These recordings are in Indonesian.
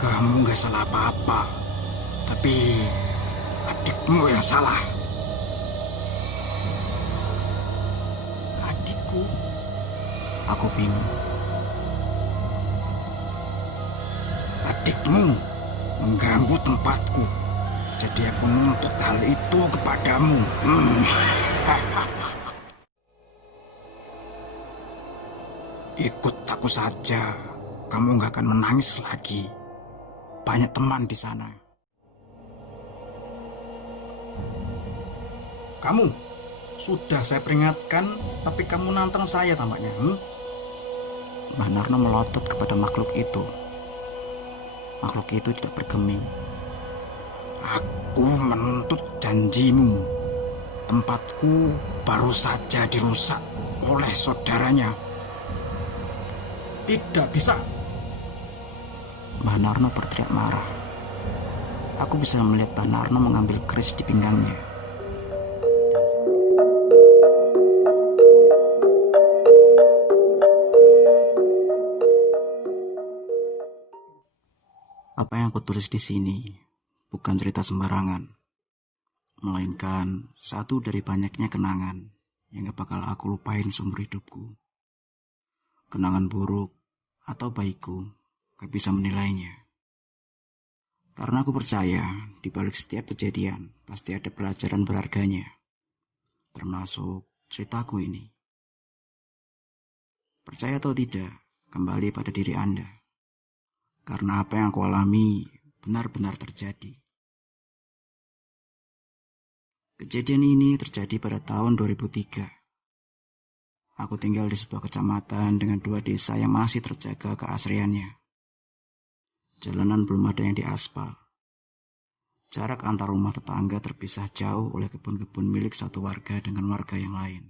Kamu gak salah apa-apa, tapi adikmu yang salah. Adikku? Aku bingung. Adikmu mengganggu tempatku, jadi aku nuntut hal itu kepadamu. Ikut aku saja, kamu gak akan menangis lagi. Banyak teman di sana. Kamu, sudah saya peringatkan, tapi kamu nantang saya tampaknya. Mbah Narno melotot kepada makhluk itu. Makhluk itu tidak bergeming. Aku menuntut janjimu. Tempatku baru saja dirusak oleh saudaranya. Tidak bisa. Mbah Narno berteriak marah. Aku bisa melihat Mbah Narno mengambil keris di pinggangnya. Apa yang aku tulis di sini bukan cerita sembarangan, melainkan satu dari banyaknya kenangan yang gak bakal aku lupain seumur hidupku. Kenangan buruk atau baikku, gak bisa menilainya. Karena aku percaya di balik setiap kejadian pasti ada pelajaran berharganya, termasuk ceritaku ini. Percaya atau tidak, kembali pada diri Anda. Karena apa yang aku alami benar-benar terjadi. Kejadian ini terjadi pada tahun 2003. Aku tinggal di sebuah kecamatan dengan 2 desa yang masih terjaga keasriannya. Jalanan belum ada yang diaspal. Jarak antar rumah tetangga terpisah jauh oleh kebun-kebun milik satu warga dengan warga yang lain.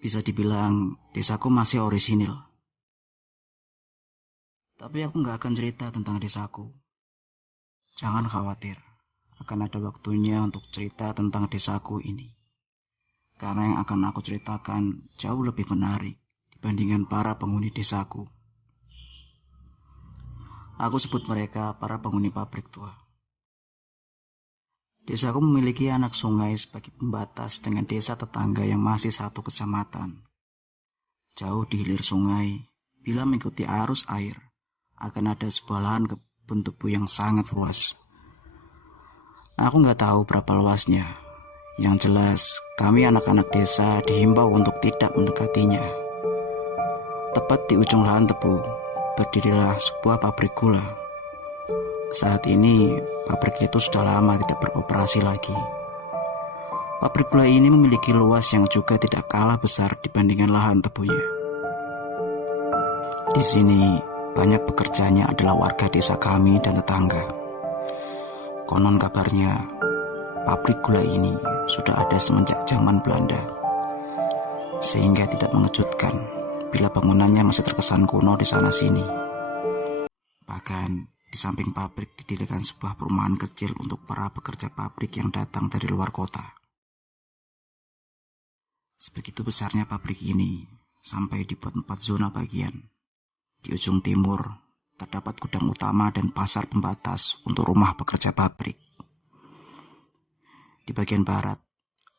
Bisa dibilang desaku masih orisinil. Tapi aku gak akan cerita tentang desaku. Jangan khawatir, akan ada waktunya untuk cerita tentang desaku ini. Karena yang akan aku ceritakan jauh lebih menarik dibandingkan para penghuni desaku. Aku sebut mereka para penghuni pabrik tua. Desaku memiliki anak sungai sebagai pembatas dengan desa tetangga yang masih satu kecamatan. Jauh di hilir sungai, bila mengikuti arus air, akan ada sebuah lahan kebun tebu yang sangat luas. Aku gak tahu berapa luasnya. Yang jelas, kami anak-anak desa dihimbau untuk tidak mendekatinya. Tepat di ujung lahan tebu, berdirilah sebuah pabrik gula. Saat ini, pabrik itu sudah lama tidak beroperasi lagi. Pabrik gula ini memiliki luas yang juga tidak kalah besar dibandingkan lahan tebunya. Di sini, banyak pekerjanya adalah warga desa kami dan tetangga. Konon kabarnya, pabrik gula ini sudah ada semenjak zaman Belanda. Sehingga tidak mengejutkan bila bangunannya masih terkesan kuno di sana-sini. Bahkan, di samping pabrik didirikan sebuah perumahan kecil untuk para pekerja pabrik yang datang dari luar kota. Sebegitu besarnya pabrik ini, sampai dibuat 4 zona bagian. Di ujung timur, terdapat gudang utama dan pasar pembatas untuk rumah pekerja pabrik. Di bagian barat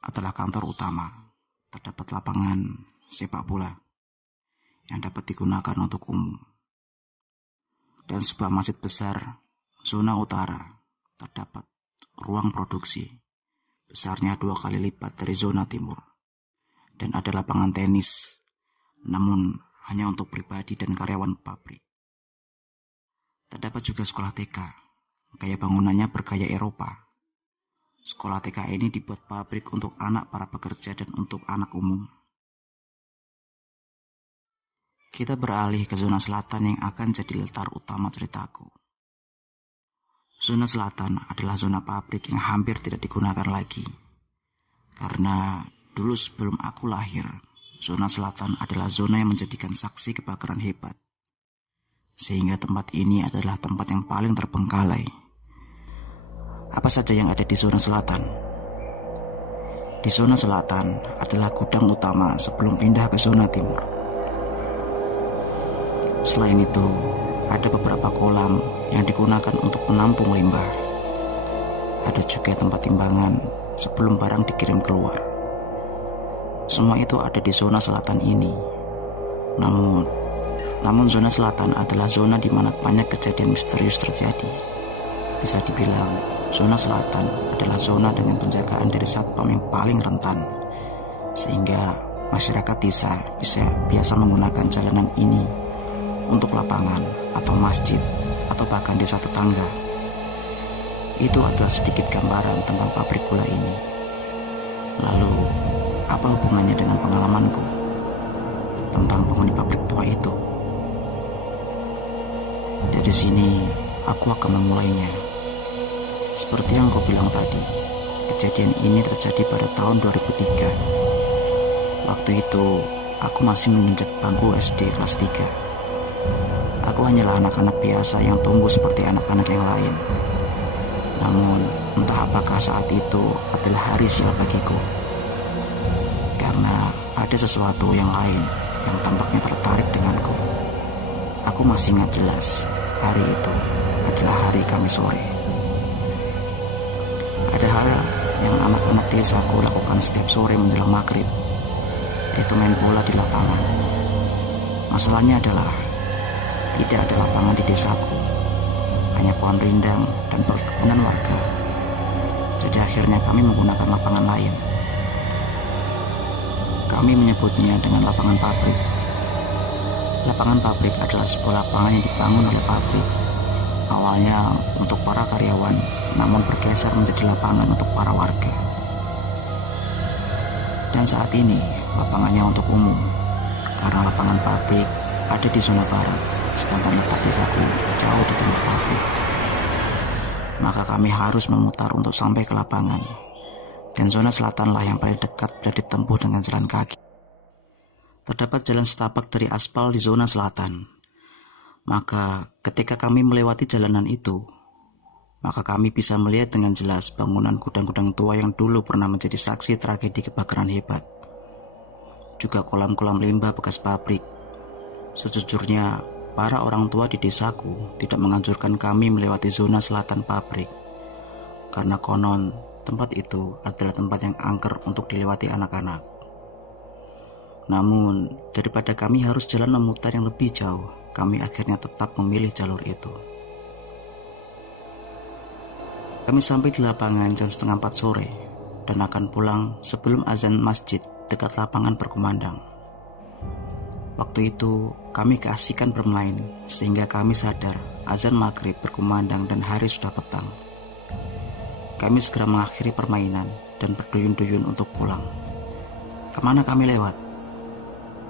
adalah kantor utama. Terdapat lapangan sepak bola yang dapat digunakan untuk umum. Dan sebuah masjid besar, zona utara, terdapat ruang produksi. Besarnya 2 kali lipat dari zona timur. Dan ada lapangan tenis, namun hanya untuk pribadi dan karyawan pabrik. Terdapat juga sekolah TK, gaya bangunannya bergaya Eropa. Sekolah TK ini dibuat pabrik untuk anak para pekerja dan untuk anak umum. Kita beralih ke zona selatan yang akan jadi latar utama ceritaku. Zona selatan adalah zona pabrik yang hampir tidak digunakan lagi. Karena dulu sebelum aku lahir, zona selatan adalah zona yang menjadikan saksi kebakaran hebat. Sehingga tempat ini adalah tempat yang paling terbengkalai. Apa saja yang ada di zona selatan? Di zona selatan adalah gudang utama sebelum pindah ke zona timur. Selain itu, ada beberapa kolam yang digunakan untuk menampung limbah. Ada juga tempat timbangan sebelum barang dikirim keluar. Semua itu ada di zona selatan ini. Namun zona selatan adalah zona di mana banyak kejadian misterius terjadi. Bisa dibilang, zona selatan adalah zona dengan penjagaan dari satpam yang paling rentan, sehingga masyarakat desa biasa menggunakan jalanan ini untuk lapangan atau masjid atau bahkan desa tetangga. Itu adalah sedikit gambaran tentang pabrik gula ini. Lalu, apa hubungannya dengan pengalamanku tentang penghuni pabrik tua itu? Dari sini, aku akan memulainya. Seperti yang kau bilang tadi, kejadian ini terjadi pada tahun 2003. Waktu itu, aku masih menginjak bangku SD kelas 3. Aku hanyalah anak-anak biasa yang tumbuh seperti anak-anak yang lain. Namun, entah apakah saat itu adalah hari sial bagiku. Karena ada sesuatu yang lain yang tampaknya tertarik denganku. Aku masih ingat jelas, hari itu adalah hari Kamis sore. Ada hal yang anak-anak desaku lakukan setiap sore menjelang maghrib, yaitu main bola di lapangan. Masalahnya adalah tidak ada lapangan di desaku, hanya pohon rindang dan perkebunan warga. Jadi akhirnya kami menggunakan lapangan lain. Kami menyebutnya dengan lapangan pabrik. Lapangan pabrik adalah sebuah lapangan yang dibangun oleh pabrik. Awalnya untuk para karyawan, namun bergeser menjadi lapangan untuk para warga. Dan saat ini lapangannya untuk umum, karena lapangan pabrik ada di zona barat, sedangkan letak desaku jauh di timur pabrik. Maka kami harus memutar untuk sampai ke lapangan, dan zona selatanlah yang paling dekat bila ditempuh dengan jalan kaki. Terdapat jalan setapak dari aspal di zona selatan. Maka ketika kami melewati jalanan itu, maka kami bisa melihat dengan jelas bangunan gudang-gudang tua yang dulu pernah menjadi saksi tragedi kebakaran hebat. Juga kolam-kolam limbah bekas pabrik. Sejujurnya, para orang tua di desaku tidak menganjurkan kami melewati zona selatan pabrik, karena konon tempat itu adalah tempat yang angker untuk dilewati anak-anak. Namun, daripada kami harus jalan memutar yang lebih jauh, kami akhirnya tetap memilih jalur itu. Kami sampai di lapangan jam 3:30 sore dan akan pulang sebelum azan masjid dekat lapangan berkumandang. Waktu itu kami keasikan bermain sehingga kami sadar azan maghrib berkumandang dan hari sudah petang. Kami segera mengakhiri permainan dan berduyun-duyun untuk pulang. Kemana kami lewat?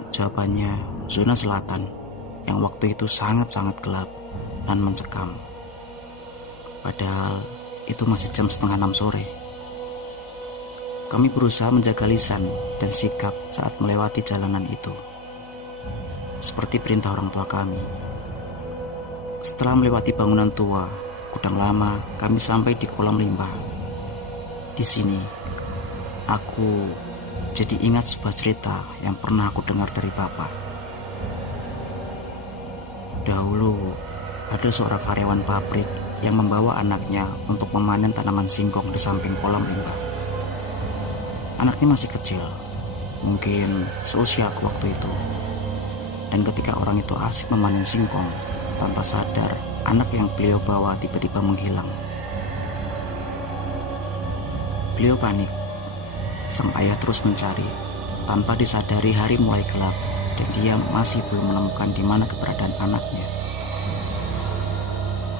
Jawabannya zona selatan yang waktu itu sangat-sangat gelap dan mencekam. Padahal itu masih jam 5:30 sore. Kami berusaha menjaga lisan dan sikap saat melewati jalanan itu, seperti perintah orang tua kami. Setelah melewati bangunan tua, gudang lama, kami sampai di kolam limbah. Di sini, aku jadi ingat sebuah cerita yang pernah aku dengar dari bapak. Dahulu, ada seorang karyawan pabrik yang membawa anaknya untuk memanen tanaman singkong di samping kolam limbah. Anaknya masih kecil, mungkin seusia aku waktu itu. Dan ketika orang itu asik memanen singkong, tanpa sadar anak yang beliau bawa tiba-tiba menghilang. Beliau panik. Sang ayah terus mencari, tanpa disadari hari mulai gelap dan dia masih belum menemukan di mana keberadaan anaknya.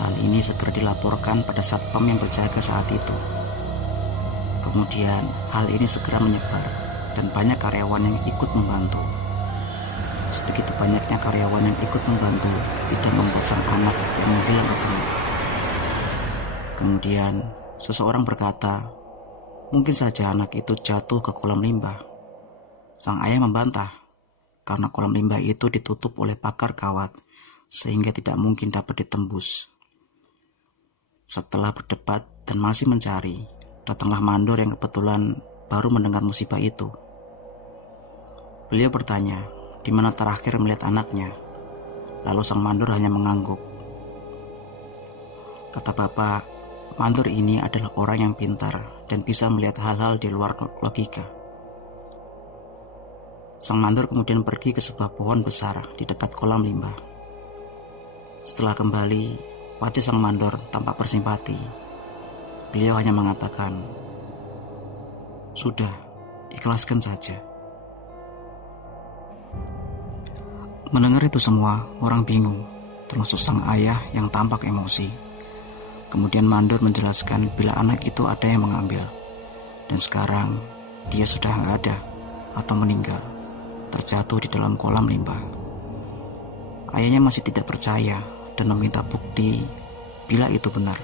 Hal ini segera dilaporkan pada satpam yang berjaga saat itu. Kemudian hal ini segera menyebar dan banyak karyawan yang ikut membantu. Sebegitu banyaknya karyawan yang ikut membantu tidak membuat sang anak yang menghilang ketemu. Kemudian seseorang berkata, mungkin saja anak itu jatuh ke kolam limbah. Sang ayah membantah, karena kolam limbah itu ditutup oleh pagar kawat, sehingga tidak mungkin dapat ditembus. Setelah berdebat dan masih mencari, datanglah mandor yang kebetulan baru mendengar musibah itu. Beliau bertanya, di mana terakhir melihat anaknya. Lalu sang mandor hanya mengangguk. Kata bapak, mandor ini adalah orang yang pintar dan bisa melihat hal-hal di luar logika. Sang mandor kemudian pergi ke sebuah pohon besar di dekat kolam limbah. Setelah kembali, wajah sang mandor tampak bersimpati. Beliau hanya mengatakan, "Sudah, ikhlaskan saja." Mendengar itu semua, orang bingung, termasuk sang ayah yang tampak emosi. Kemudian mandor menjelaskan bila anak itu ada yang mengambil, dan sekarang dia sudah nggak ada atau meninggal, terjatuh di dalam kolam limbah. Ayahnya masih tidak percaya dan meminta bukti bila itu benar.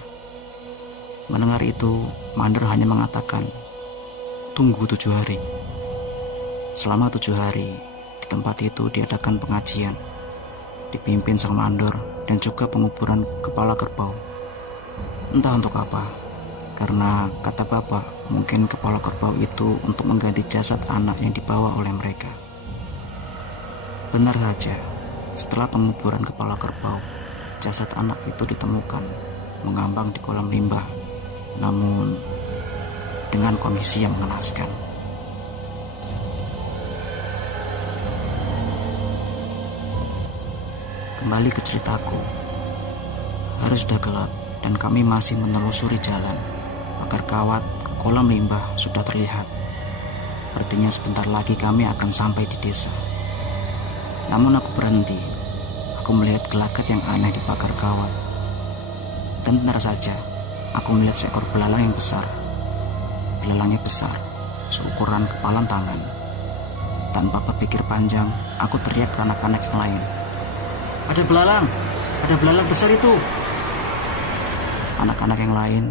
Mendengar itu, mandor hanya mengatakan, "Tunggu 7 hari." Selama 7 hari, di tempat itu diadakan pengajian, dipimpin sang mandor dan juga penguburan kepala kerbau. Entah untuk apa, karena kata bapak, mungkin kepala kerbau itu untuk mengganti jasad anak yang dibawa oleh mereka. Benar saja, setelah penguburan kepala kerbau, jasad anak itu ditemukan mengambang di kolam limbah, namun dengan kondisi yang mengenaskan. Kembali ke ceritaku. Hari sudah gelap dan kami masih menelusuri jalan. Pagar kawat kolam limbah sudah terlihat. Artinya sebentar lagi kami akan sampai di desa. Namun aku berhenti. Aku melihat gelagat yang aneh di pagar kawat. Dan benar saja, aku melihat seekor belalang yang besar. Belalangnya besar, seukuran kepalan tangan. Tanpa berpikir panjang, aku teriak ke anak-anak yang lain. "Ada belalang! Ada belalang besar itu!" Anak-anak yang lain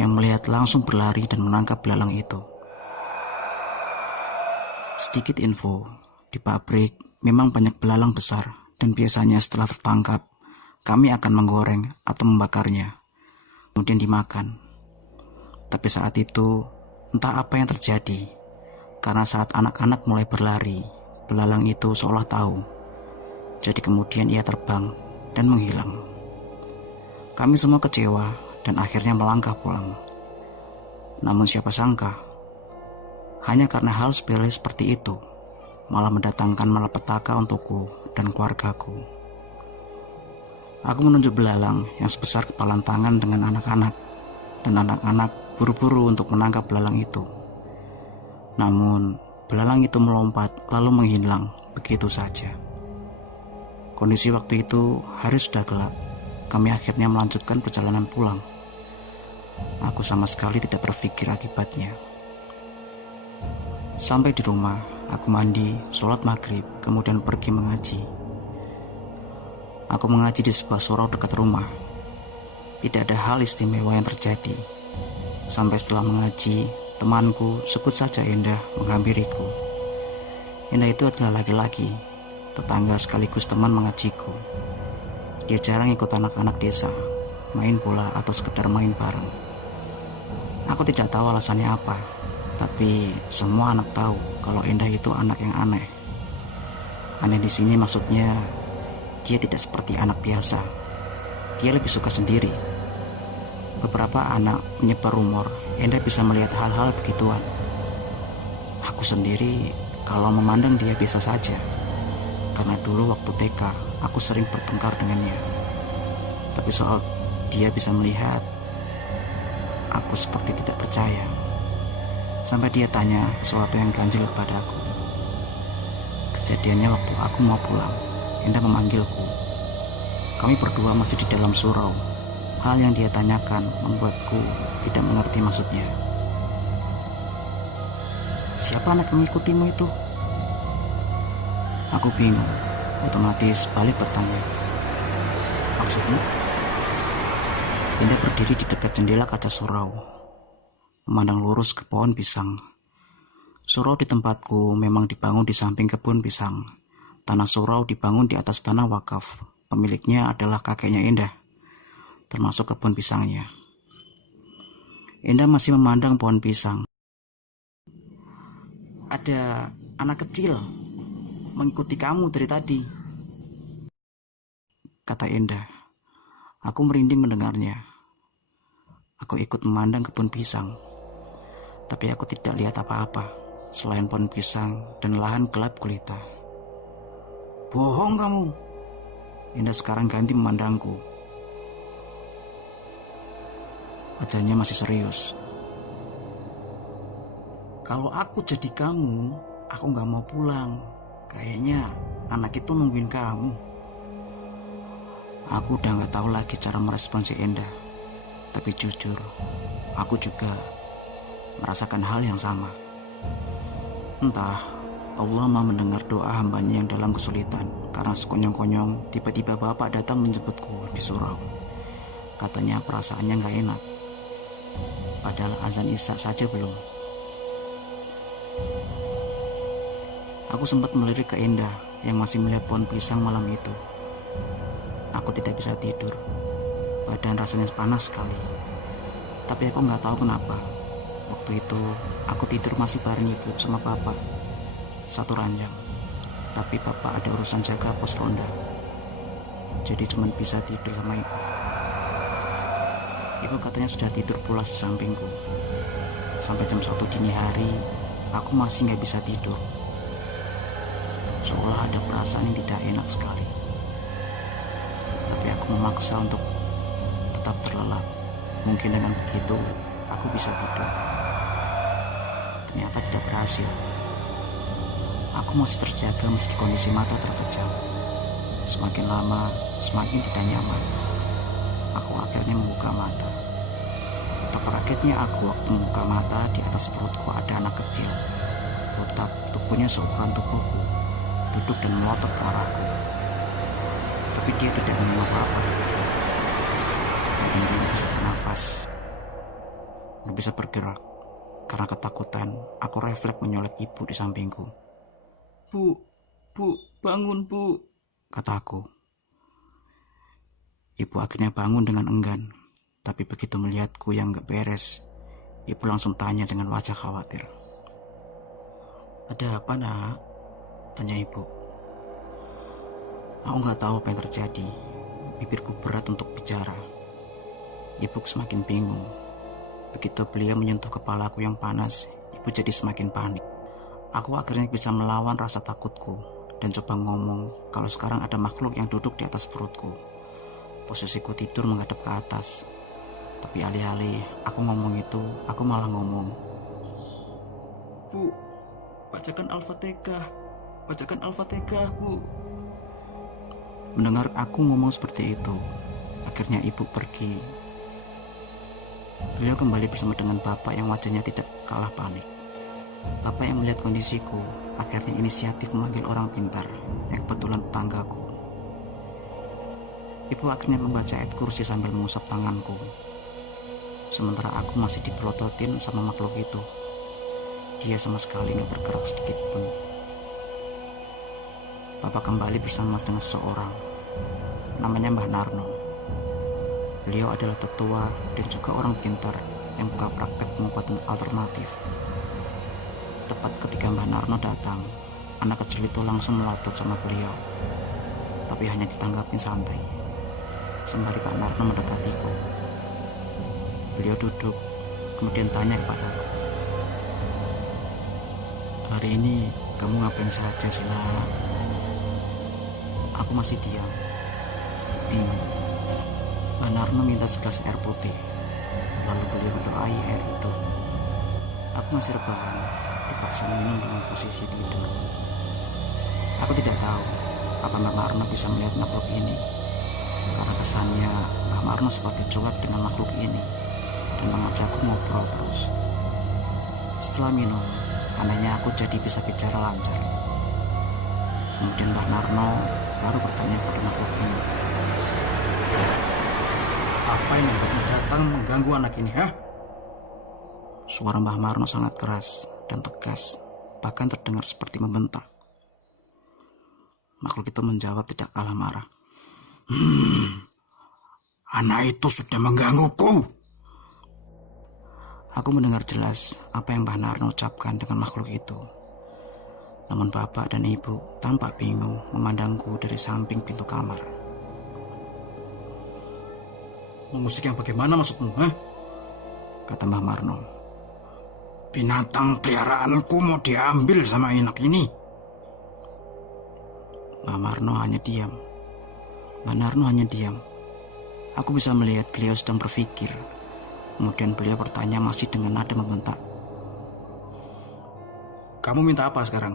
yang melihat langsung berlari dan menangkap belalang itu. Sedikit info, di pabrik memang banyak belalang besar dan biasanya setelah tertangkap, kami akan menggoreng atau membakarnya, kemudian dimakan. Tapi saat itu, entah apa yang terjadi, karena saat anak-anak mulai berlari, belalang itu seolah tahu. Jadi kemudian ia terbang dan menghilang. Kami semua kecewa dan akhirnya melangkah pulang. Namun siapa sangka, hanya karena hal sepele seperti itu, malah mendatangkan malapetaka untukku dan keluargaku. Aku menunjuk belalang yang sebesar kepalan tangan dengan anak-anak, dan anak-anak buru-buru untuk menangkap belalang itu. Namun, belalang itu melompat lalu menghilang begitu saja. Kondisi waktu itu hari sudah gelap. Kami akhirnya melanjutkan perjalanan pulang. Aku sama sekali tidak berpikir akibatnya. Sampai di rumah, aku mandi, sholat maghrib, kemudian pergi mengaji. Aku mengaji di sebuah surau dekat rumah. Tidak ada hal istimewa yang terjadi. Sampai setelah mengaji, temanku, sebut saja Endah, menghampiriku. Endah itu adalah laki-laki, tetangga sekaligus teman mengajiku. Dia jarang ikut anak-anak desa, main bola atau sekedar main bareng. Aku tidak tahu alasannya apa, tapi semua anak tahu kalau Endah itu anak yang aneh. Aneh di sini maksudnya dia tidak seperti anak biasa. Dia lebih suka sendiri. Beberapa anak menyebar rumor Endah bisa melihat hal-hal begituan. Aku sendiri kalau memandang dia biasa saja, karena dulu waktu TK aku sering bertengkar dengannya. Tapi soal dia bisa melihat, aku seperti tidak percaya. Sampai dia tanya sesuatu yang ganjil padaku. Kejadiannya waktu aku mau pulang, Endah memanggilku. Kami berdua masih di dalam surau. Hal yang dia tanyakan membuatku tidak mengerti maksudnya. "Siapa anak yang mengikutimu itu?" Aku bingung, otomatis balik bertanya. "Maksudmu?" Endah berdiri di dekat jendela kaca surau, memandang lurus ke pohon pisang. Surau di tempatku memang dibangun di samping kebun pisang. Tanah surau dibangun di atas tanah wakaf. Pemiliknya adalah kakeknya Endah, termasuk kebun pisangnya. Endah masih memandang pohon pisang. "Ada anak kecil mengikuti kamu dari tadi." kata Endah. Aku merinding mendengarnya. Aku ikut memandang kebun pisang, tapi aku tidak lihat apa-apa selain pohon pisang dan lahan gelap gulita. Bohong kamu. Endah sekarang ganti memandangku. Wajahnya masih serius. Kalau aku jadi kamu, aku gak mau pulang. Kayaknya anak itu nungguin kamu. Aku udah gak tahu lagi cara merespon si Endah. Tapi jujur, aku juga merasakan hal yang sama. Entah Allah mau mendengar doa hambanya yang dalam kesulitan. Karena sekonyong-konyong tiba-tiba bapak datang menjemputku di surau. Katanya perasaannya gak enak. Padahal azan isya saja belum. Aku sempat melirik ke Endah yang masih melihat pohon pisang malam itu. Aku tidak bisa tidur. Badan rasanya panas sekali. Tapi aku gak tahu kenapa. Waktu itu aku tidur masih bareng ibu sama bapak. Satu ranjang. Tapi bapak ada urusan jaga pos ronda. Jadi cuma bisa tidur sama ibu. Ibu katanya sudah tidur pulas di sampingku. Sampai jam 1 dini hari aku masih gak bisa tidur. Seolah ada perasaan yang tidak enak sekali. Tapi aku memaksa untuk tetap terlelap. Mungkin dengan begitu aku bisa tidur. Ternyata tidak berhasil. Aku masih terjaga meski kondisi mata terpejam. Semakin lama, semakin tidak nyaman. Aku akhirnya membuka mata. Betapa kagetnya aku waktu membuka mata, di atas perutku ada anak kecil. Botak, tubuhnya seukuran tubuhku, duduk dan melotot ke arahku. Tapi dia tidak ngomong apa-apa. Badannya tidak bisa bernafas, tidak bisa bergerak. Karena ketakutan, aku refleks menyolek ibu di sampingku. Bu, bangun bu, kataku. Ibu akhirnya bangun dengan enggan. Tapi begitu melihatku yang gak beres, ibu langsung tanya dengan wajah khawatir. Ada apa nak? Tanya ibu. Aku gak tahu apa yang terjadi. Bibirku berat untuk bicara. Ibu semakin bingung. Begitu beliau menyentuh kepalaku yang panas, ibu jadi semakin panik. Aku akhirnya bisa melawan rasa takutku dan coba ngomong kalau sekarang ada makhluk yang duduk di atas perutku. Posisiku tidur menghadap ke atas. Tapi alih-alih aku ngomong itu, aku malah ngomong, Bu, bacakan Al-Fatihah, Bu. Mendengar aku ngomong seperti itu, akhirnya ibu pergi. Beliau kembali bersama dengan bapak yang wajahnya tidak kalah panik. Bapak yang melihat kondisiku akhirnya inisiatif memanggil orang pintar yang kebetulan tetanggaku. Ibu akhirnya membaca ayat kursi sambil mengusap tanganku. Sementara aku masih dipelototin sama makhluk itu. Dia sama sekali gak bergerak sedikit pun. Bapak kembali bersama dengan seseorang. Namanya Mbah Narno. Beliau adalah tetua dan juga orang pintar yang buka praktek pengobatan alternatif. Tepat ketika Mbah Narno datang, anak kecil itu langsung melotot sama beliau. Tapi hanya ditanggapin santai. Sembari Pak Narno mendekatiku. Beliau duduk, kemudian tanya kepadaku. Hari ini kamu ngapain saja sih nak? Aku masih diam, bingung. Pak Narno minta segelas air putih, lalu beliau berdoai air itu. Aku masih rebahan, dipaksa minum dengan posisi tidur. Aku tidak tahu apa Mbak Marno bisa melihat makhluk ini, karena kesannya Mbak Marno seperti cuek dengan makhluk ini dan mengajakku ngobrol terus. Setelah minum, anehnya aku jadi bisa bicara lancar. Kemudian Mbak Narno baru bertanya pada makhluk ini. Apa yang membuatmu datang mengganggu anak ini, ha? Suara Mbah Marno sangat keras dan tegas, bahkan terdengar seperti membentak. Makhluk itu menjawab tidak kalah marah. Anak itu sudah menggangguku. Aku mendengar jelas apa yang Mbah Narno ucapkan dengan makhluk itu. Namun bapak dan ibu tampak bingung memandangku dari samping pintu kamar. Mengusik yang bagaimana maksudmu, ha? Kata Mbah Marno. Binatang peliharaanku mau diambil sama Inak ini. Mbah Marno hanya diam. Mbah Narno hanya diam. Aku bisa melihat beliau sedang berpikir. Kemudian beliau bertanya masih dengan nada membentak. Kamu minta apa sekarang?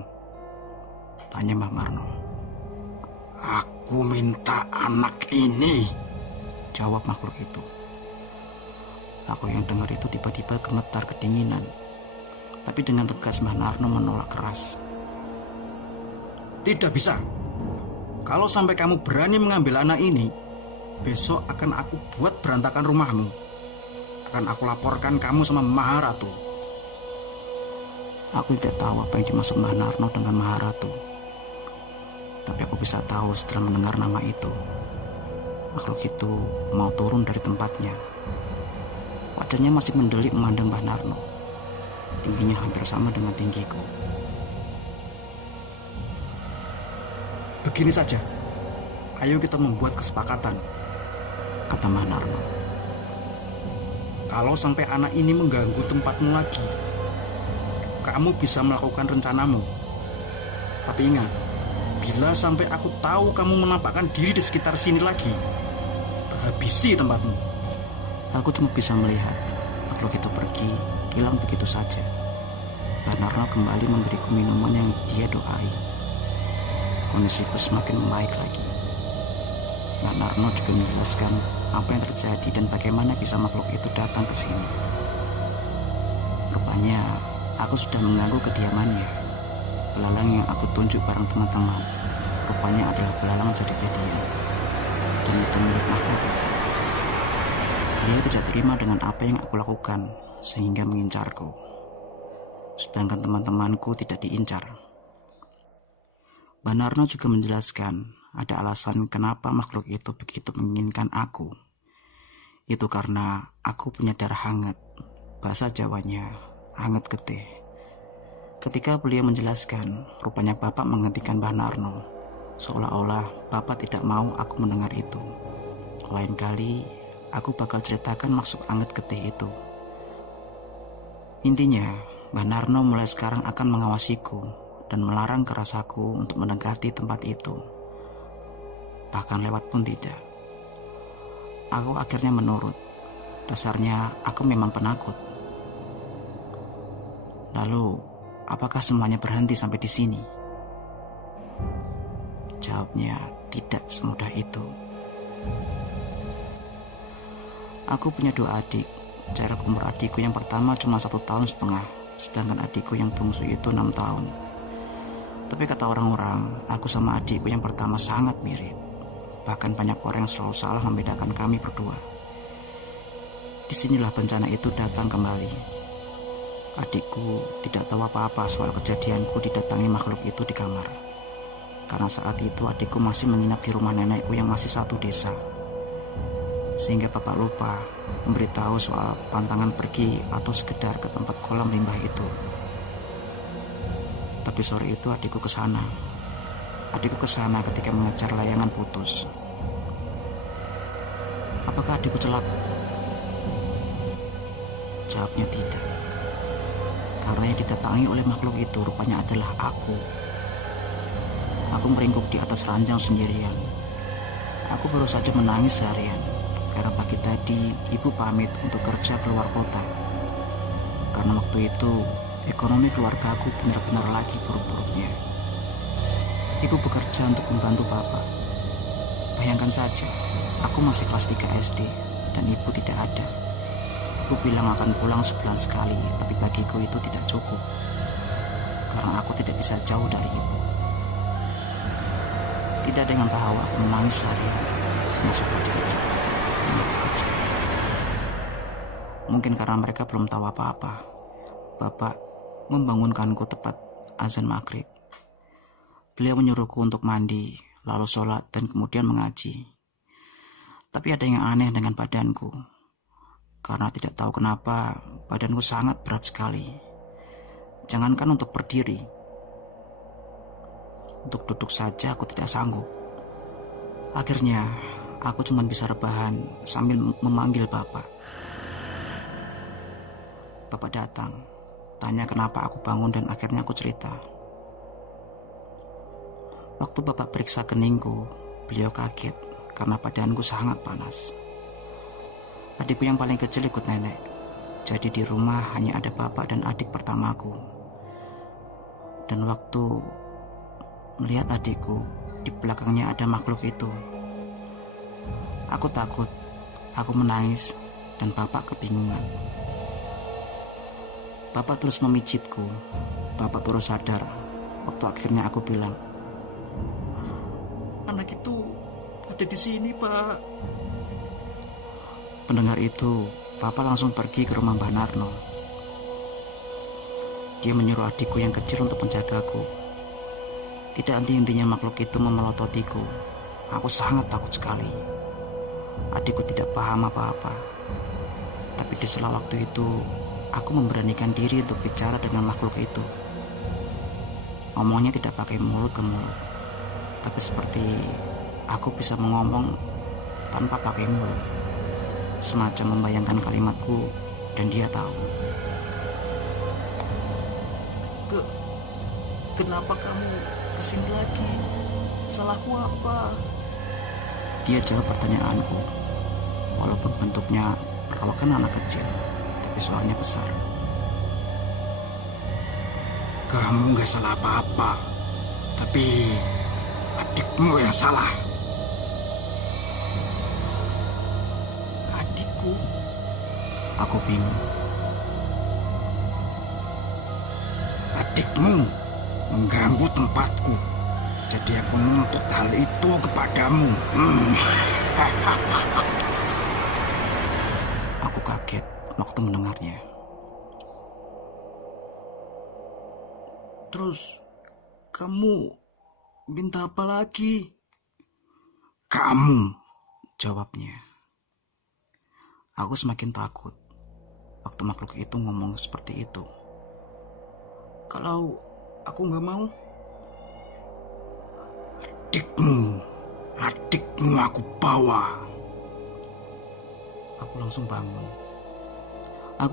Tanya Mbah Marno. Aku minta anak ini, jawab makhluk itu. Aku yang dengar itu tiba-tiba gemetar kedinginan. Tapi dengan tegas Mbah Narno menolak keras. Tidak bisa. Kalau sampai kamu berani mengambil anak ini, besok akan aku buat berantakan rumahmu. Akan aku laporkan kamu sama Maharatu. Aku tidak tahu apa yang dimaksud Mbah Narno dengan Maharatu. Tapi aku bisa tahu setelah mendengar nama itu. Makhluk itu mau turun dari tempatnya. Wajahnya masih mendelik memandang Mbah Narno. Tingginya hampir sama dengan tinggiku. Begini saja, ayo kita membuat kesepakatan, kata Mbah Narno. Kalau sampai anak ini mengganggu tempatmu lagi, kamu bisa melakukan rencanamu. Tapi ingat, bila sampai aku tahu kamu menampakkan diri di sekitar sini lagi, habisi tempatmu. Aku cuma bisa melihat makhluk itu pergi, hilang begitu saja. Mbah Narno kembali memberiku minuman yang dia doai. Kondisiku semakin membaik lagi. Mbah Narno juga menjelaskan apa yang terjadi dan bagaimana bisa makhluk itu datang ke sini. Rupanya aku sudah mengganggu kediamannya. Belalang yang aku tunjuk bareng teman-teman rupanya adalah belalang jadi-jadian, dan itu milik makhluk itu. Dia tidak terima dengan apa yang aku lakukan sehingga mengincarku. Sedangkan teman-temanku tidak diincar. Mbah Narno juga menjelaskan ada alasan kenapa makhluk itu begitu menginginkan aku. Itu karena aku punya darah hangat. Bahasa Jawanya hangat getih. Ketika beliau menjelaskan, rupanya Bapak menghentikan Mbah Narno. Seolah-olah Bapak tidak mau aku mendengar itu. Lain kali aku bakal ceritakan maksud hangat getih itu. Intinya, Mbah Narno mulai sekarang akan mengawasiku dan melarang kerasaku untuk mendekati tempat itu. Bahkan lewat pun tidak. Aku akhirnya menurut. Dasarnya aku memang penakut. Lalu, apakah semuanya berhenti sampai di sini? Jawabnya tidak semudah itu. Aku punya 2 adik. Jarak umur adikku yang pertama cuma 1,5 tahun, sedangkan adikku yang bungsu itu 6 tahun. Tapi kata orang-orang, aku sama adikku yang pertama sangat mirip. Bahkan banyak orang yang selalu salah membedakan kami berdua. Disinilah bencana itu datang kembali. Adikku tidak tahu apa-apa soal kejadianku didatangi makhluk itu di kamar. Karena saat itu adikku masih menginap di rumah nenekku yang masih satu desa. Sehingga bapak lupa memberitahu soal pantangan pergi atau sekedar ke tempat kolam limbah itu. Tapi sore itu adikku ke sana. Adikku ke sana ketika mengejar layangan putus. Apakah adikku celak? Jawabnya tidak. Karena yang didatangi oleh makhluk itu rupanya adalah aku. Aku meringkuk di atas ranjang sendirian. Aku baru saja menangis seharian. Karena pagi tadi ibu pamit untuk kerja keluar kota. Karena waktu itu ekonomi keluargaku benar-benar lagi buruk-buruknya. Ibu bekerja untuk membantu bapak. Bayangkan saja, aku masih kelas 3 SD dan ibu tidak ada. Ibu bilang akan pulang sebulan sekali, tapi bagiku itu tidak cukup. Karena aku tidak bisa jauh dari ibu. Tidak ada yang tahu aku menangis seharian, termasuk adik-adik. Mungkin karena mereka belum tahu apa-apa, Bapak membangunkanku tepat azan maghrib. Beliau menyuruhku untuk mandi, lalu sholat dan kemudian mengaji. Tapi ada yang aneh dengan badanku. Karena tidak tahu kenapa badanku sangat berat sekali. Jangankan untuk berdiri. Untuk duduk saja aku tidak sanggup. Akhirnya aku cuma bisa rebahan sambil memanggil bapak. Bapak datang, tanya kenapa aku bangun dan akhirnya aku cerita. Waktu bapak periksa keningku, beliau kaget karena badanku sangat panas. Adikku yang paling kecil ikut nenek, jadi di rumah hanya ada bapak dan adik pertamaku. Dan waktu melihat adikku, di belakangnya ada makhluk itu. Aku takut, aku menangis, dan bapak kebingungan. Bapak terus memijitku. Bapak baru sadar waktu akhirnya aku bilang, "Anak itu ada di sini, Pak." Pendengar itu, bapak langsung pergi ke rumah Mbak Narno. Dia menyuruh adikku yang kecil untuk menjagaku. Tidak henti-hentinya makhluk itu memelototiku. Aku sangat takut sekali. Adikku tidak paham apa-apa. Tapi di sela waktu itu, aku memberanikan diri untuk bicara dengan makhluk itu. Ngomongnya tidak pakai mulut ke mulut, tapi seperti aku bisa mengomong tanpa pakai mulut. Semacam membayangkan kalimatku dan dia tahu. Kenapa kamu kesini lagi? Salahku apa? Dia jawab pertanyaanku. Walaupun bentuknya perawakan anak kecil, tapi suaranya besar. Kamu gak salah apa-apa, tapi adikmu yang salah. Adikku? Aku bingung. Adikmu mengganggu tempatku, jadi aku nuntut hal itu kepadamu. Aku kaget waktu mendengarnya. Terus, kamu minta apa lagi? Kamu, jawabnya. Aku semakin takut waktu makhluk itu ngomong seperti itu. Kalau aku gak mau, adikmu aku bawa. Aku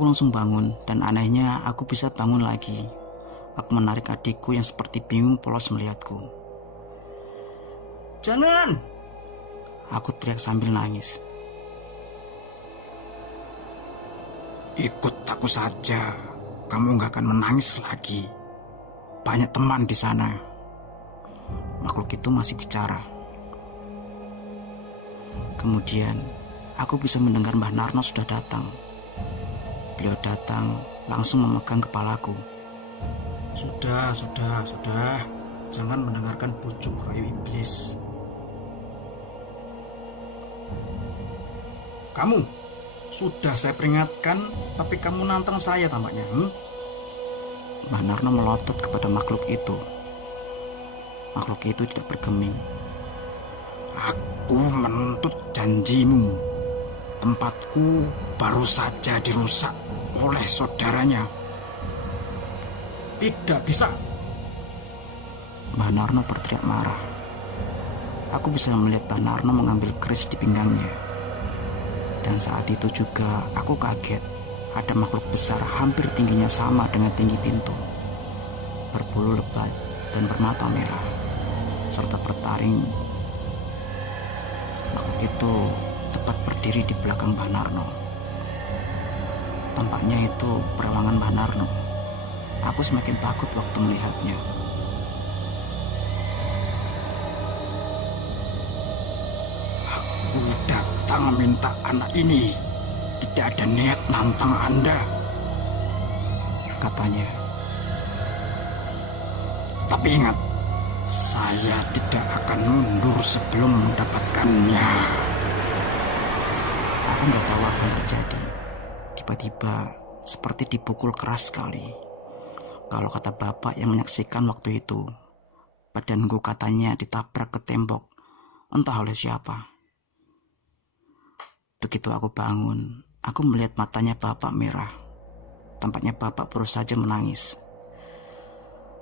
langsung bangun dan anehnya aku bisa bangun lagi. Aku menarik adikku yang seperti bingung polos melihatku. Jangan! Aku teriak sambil nangis. Ikut aku saja, kamu gak akan menangis lagi. Banyak teman di sana. Makhluk itu masih bicara. Kemudian, aku bisa mendengar Mbah Narno sudah datang. Beliau datang langsung memegang kepalaku. Sudah. Jangan mendengarkan pucuk rayu iblis. Kamu, sudah saya peringatkan, tapi kamu nantang saya tampaknya. Mbah Narno melotot kepada makhluk itu. Makhluk itu tidak bergeming. Aku menuntut janjimu. Tempatku baru saja dirusak oleh saudaranya. Tidak bisa. Mbah Narno berteriak marah. Aku bisa melihat Mbah Narno mengambil keris di pinggangnya. Dan saat itu juga aku kaget. Ada makhluk besar hampir tingginya sama dengan tinggi pintu. Berbulu lebat dan bermata merah. Serta bertaring. Makhluk itu tepat berdiri di belakang Mbah Narno. Tampaknya itu perawangan Mbah Narno. Aku semakin takut waktu melihatnya. Aku datang minta anak ini. Tidak ada niat nantang Anda, katanya. Tapi ingat, saya tidak akan mundur sebelum mendapatkannya. Aku nggak tahu apa yang terjadi. Tiba-tiba seperti dipukul keras sekali. Kalau kata bapak yang menyaksikan waktu itu, badanku katanya ditabrak ke tembok, entah oleh siapa. Begitu aku bangun, aku melihat matanya bapak merah. Tampaknya bapak baru saja menangis.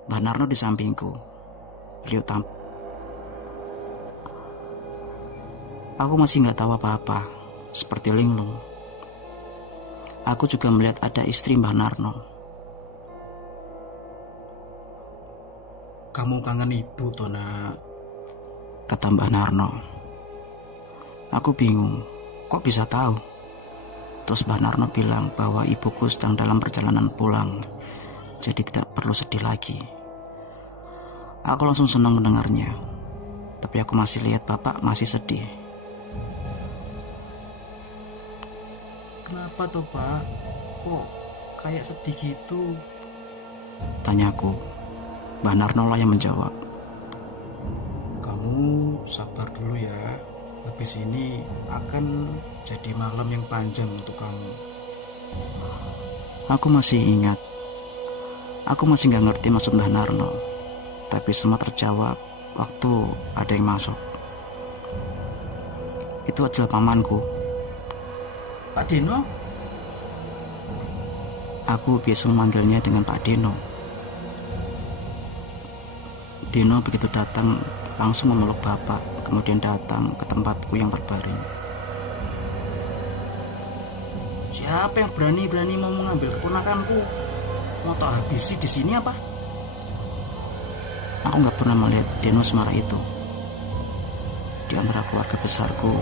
Mbah Narno di sampingku. Beliau Aku masih nggak tahu apa-apa, seperti linglung. Aku juga melihat ada istri Mbah Narno. Kamu kangen ibu, Tona? Kata Mbah Narno. Aku bingung, kok bisa tahu? Terus Mbah Narno bilang bahwa ibuku sedang dalam perjalanan pulang, jadi tidak perlu sedih lagi. Aku langsung senang mendengarnya, tapi aku masih lihat bapak masih sedih. Kenapa toh, Pak? Kok kayak sedih gitu? Tanyaku. Mbah Narno lah yang menjawab. Kamu sabar dulu ya. Habis ini akan jadi malam yang panjang untuk kamu. Aku masih ingat. Aku masih gak ngerti maksud Mbah Narno, tapi semua terjawab waktu ada yang masuk. Itu adalah pamanku. Pak Dino? Aku biasa memanggilnya dengan Pak Dino. Dino begitu datang langsung memeluk bapak, kemudian datang ke tempatku yang terbaring. Siapa yang berani-berani mau mengambil keponakanku? Mau tak habisi di sini apa? Aku gak pernah melihat Dino semarah itu. Di antara keluarga besarku,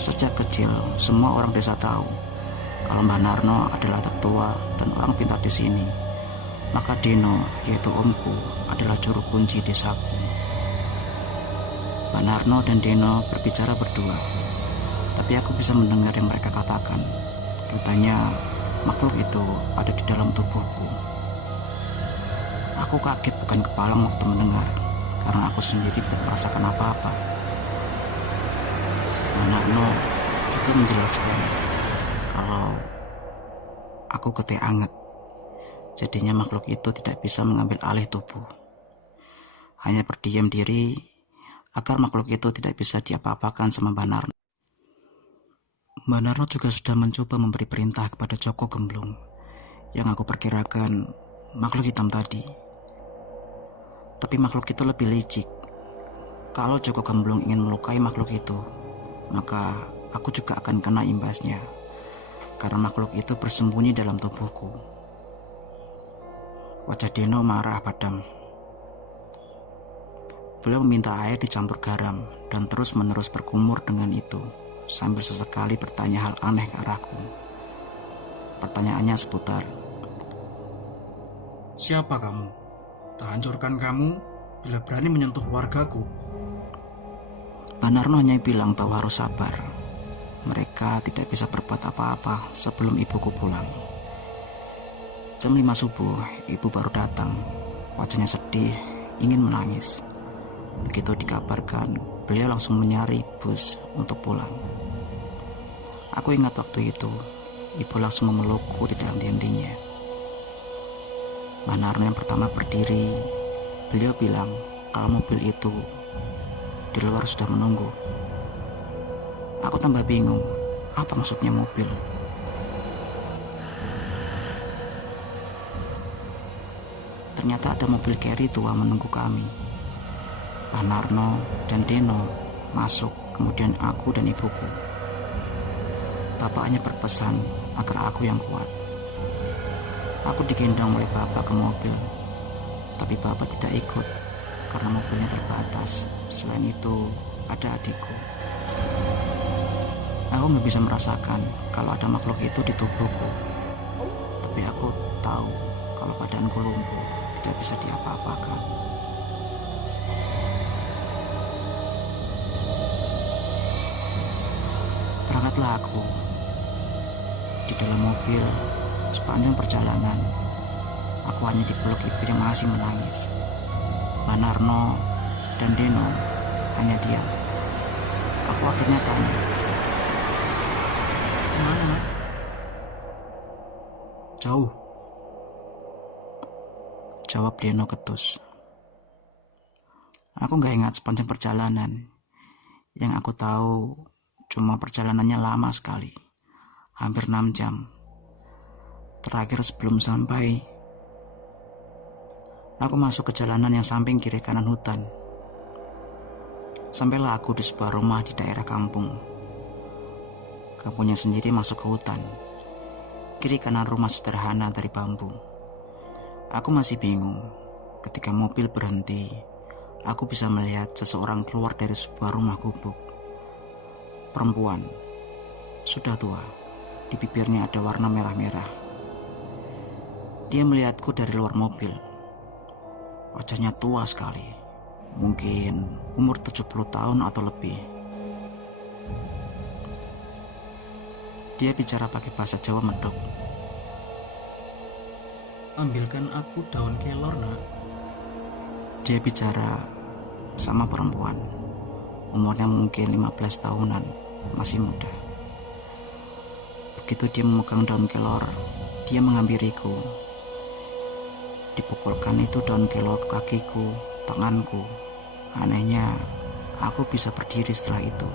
sejak kecil semua orang desa tahu kalau Mbah Narno adalah tertua dan orang pintar di sini. Maka Dino, yaitu omku, adalah juru kunci desaku. Mbah Narno dan Dino berbicara berdua, tapi aku bisa mendengar yang mereka katakan. Katanya makhluk itu ada di dalam tubuhku. Aku kaget bukan kepalang waktu mendengar, karena aku sendiri tidak merasakan apa-apa. Mbah Narno juga menjelaskan kalau aku getih anget. Jadinya makhluk itu tidak bisa mengambil alih tubuh. Hanya berdiam diri agar makhluk itu tidak bisa diapa-apakan sama Mbah Narno. Mbah Narno juga sudah mencoba memberi perintah kepada Joko Gemblung yang aku perkirakan makhluk hitam tadi. Tapi makhluk itu lebih licik. Kalau Joko Gemblung ingin melukai makhluk itu, maka aku juga akan kena imbasnya, karena makhluk itu bersembunyi dalam tubuhku. Wajah Deno marah padam. Beliau meminta air dicampur garam dan terus-menerus berkumur dengan itu, sambil sesekali bertanya hal aneh ke arahku. Pertanyaannya seputar, Siapa kamu? Tak hancurkan kamu bila berani menyentuh keluargaku. Mbah Narno hanya bilang bahwa harus sabar. Mereka tidak bisa berbuat apa-apa sebelum ibuku pulang. Jam 5 subuh, ibu baru datang. Wajahnya sedih, ingin menangis. Begitu dikabarkan, beliau langsung menyari bus untuk pulang. Aku ingat waktu itu, ibu langsung memelukku tidak henti-hentinya. Mbah Narno yang pertama berdiri. Beliau bilang kalau mobil itu di luar sudah menunggu. Aku tambah bingung, apa maksudnya mobil? Ternyata ada mobil carry tua menunggu kami. Mbah Narno dan Deno masuk, kemudian aku dan ibuku. Bapaknya berpesan agar aku yang kuat. Aku digendong oleh bapak ke mobil, tapi bapak tidak ikut karena mobilnya terbatas. Selain itu, ada adikku. Aku gak bisa merasakan kalau ada makhluk itu di tubuhku, tapi aku tahu kalau badanku lumpuh, tidak bisa diapa-apakan. Berangkatlah aku. Di dalam mobil, sepanjang perjalanan, aku hanya dipeluk ibu yang masih menangis. Mbah Narno dan Deno hanya diam. Aku akhirnya tanya, Kemana? Jauh. jawab Deno ketus. Aku gak ingat sepanjang perjalanan. Yang aku tahu cuma perjalanannya lama sekali, hampir 6 jam. Terakhir sebelum sampai, aku masuk ke jalanan yang samping kiri kanan hutan. Sampailah aku di sebuah rumah di daerah kampung. Kampungnya sendiri masuk ke hutan. Kiri kanan rumah sederhana dari bambu. Aku masih bingung. Ketika mobil berhenti, aku bisa melihat seseorang keluar dari sebuah rumah gubuk. Perempuan, sudah tua, di bibirnya ada warna merah-merah. Dia melihatku dari luar mobil. Wajahnya tua sekali, mungkin umur 70 tahun atau lebih. Dia bicara pakai bahasa Jawa medok. "Ambilkan aku daun kelor, nak." Dia bicara sama perempuan. Umurnya mungkin 15 tahunan, masih muda. Begitu dia memegang daun kelor, dia menghampiriku. Dipukulkan itu daun kelor ke kakiku, tanganku. Anehnya, aku bisa berdiri setelah itu.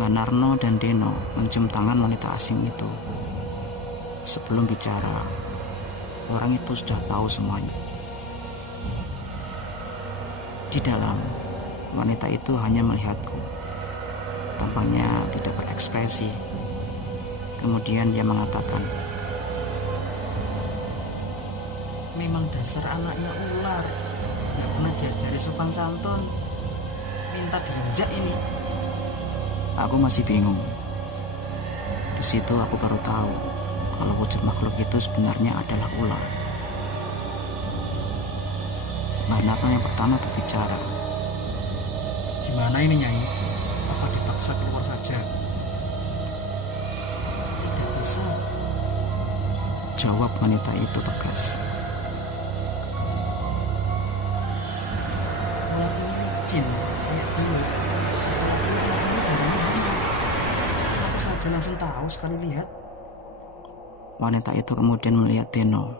Mbak Narno dan Deno mencium tangan wanita asing itu. Sebelum bicara, orang itu sudah tahu semuanya. Di dalam, wanita itu hanya melihatku. Tampaknya tidak berekspresi. Kemudian dia mengatakan, "Memang dasar anaknya ular, nggak pernah diajari sopan santun, minta diinjak ini." Aku masih bingung. Di situ aku baru tahu kalau wujud makhluk itu sebenarnya adalah ular. Mbak Narno yang pertama berbicara. "Gimana ini, Nyai? Apa dipaksa keluar saja?" "Tidak bisa," jawab wanita itu tegas. "Ular ini licin, kayak bulat. Aku saja langsung tahu sekali lihat." Wanita itu kemudian melihat Deno.